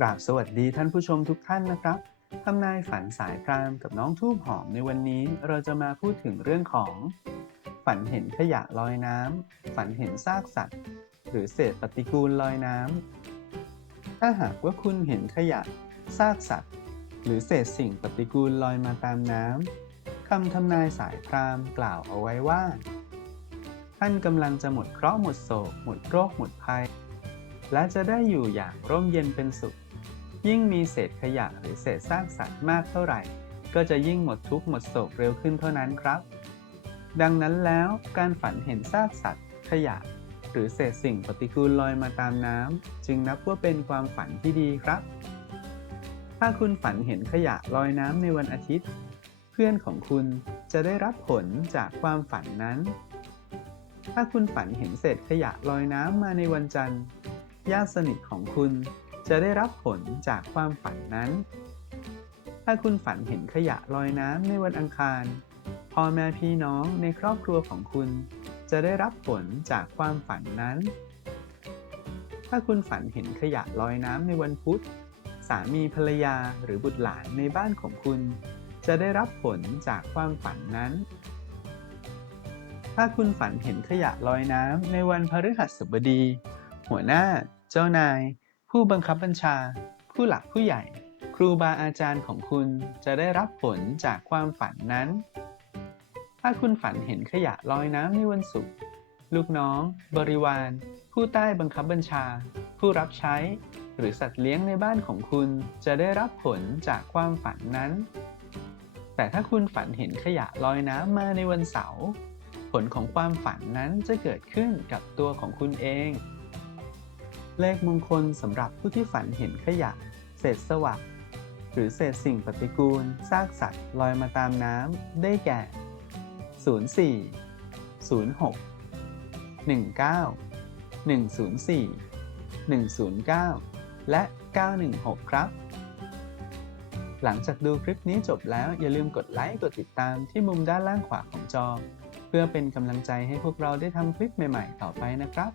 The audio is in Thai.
กราบสวัสดีท่านผู้ชมทุกท่านนะครับทำนายฝันสายพรามกับน้องทูบหอมในวันนี้เราจะมาพูดถึงเรื่องของ ฝันเห็นขยะลอยน้ำฝันเห็นซากสัตว์ หรือเศษปฏิกูลลอยน้ำถ้าหากว่าคุณเห็นขยะซากสัตว์ หรือเศษสิ่งปฏิกูลลอยมาตามน้ำคำทำนายสายพรามกล่าวเอาไว้ว่า ท่านกำลังจะหมดเคราะห์หมดโศก หมดโรคหมดภัย และจะได้อยู่อย่างร่มเย็นเป็นสุข ยิ่งมีเศษขยะหรือเศษซากสัตว์มากเท่าไหร่ ก็จะยิ่งหมดทุกข์หมดโศกเร็วขึ้นเท่านั้นครับ ดังนั้นแล้วการฝันเห็นซากสัตว์ ขยะ หรือเศษสิ่งปฏิกูลลอยมาตามน้ำจึงนับว่าเป็นความฝันที่ดีครับ ถ้าคุณฝันเห็นขยะลอยน้ำในวันอาทิตย์ เพื่อนของคุณจะได้รับผลจากความฝันนั้น ถ้าคุณฝันเห็นเศษขยะลอยน้ำมาในวันจันทร์ญาติสนิทของคุณ จะได้รับผลจากความฝันนั้น ถ้าคุณฝันเห็นขยะลอยน้ำในวันอังคาร พ่อแม่พี่น้องในครอบครัวของคุณ จะได้รับผลจากความฝันนั้น ถ้าคุณฝันเห็นขยะลอยน้ำในวันพุธ สามีภรรยาหรือบุตรหลานในบ้านของคุณ จะได้รับผลจากความฝันนั้น ถ้าคุณฝันเห็นขยะลอยน้ำในวันพฤหัสบดี หัวหน้า เจ้านาย ผู้บังคับบัญชา ผู้หลักผู้ใหญ่ ครูบาอาจารย์ของคุณจะได้รับผลจากความฝันนั้น ถ้าคุณฝันเห็นขยะลอยน้ำในวันศุกร์ ลูกน้อง บริวาร ผู้ใต้บังคับบัญชา ผู้รับใช้ หรือสัตว์เลี้ยงในบ้านของคุณจะได้รับผลจากความฝันนั้น แต่ถ้าคุณฝันเห็นขยะลอยน้ำมาในวันเสาร์ ผลของความฝันนั้นจะเกิดขึ้นกับตัวของคุณเอง เลขมงคลสำหรับผู้ที่ฝันเห็นขยะ เศษสวัสดหรือเศษสิ่งปฏิกูล ซากสัตว์ลอยมาตามน้ำ ได้แก่ 04 06 19 104 109 และ 916 ครับ หลังจากดูคลิปนี้จบแล้วอย่าลืมกดไลค์กดติดตามที่มุมด้านล่างขวาของจอ เพื่อเป็นกำลังใจให้พวกเราได้ทำคลิปใหม่ ๆ ต่อไปนะครับ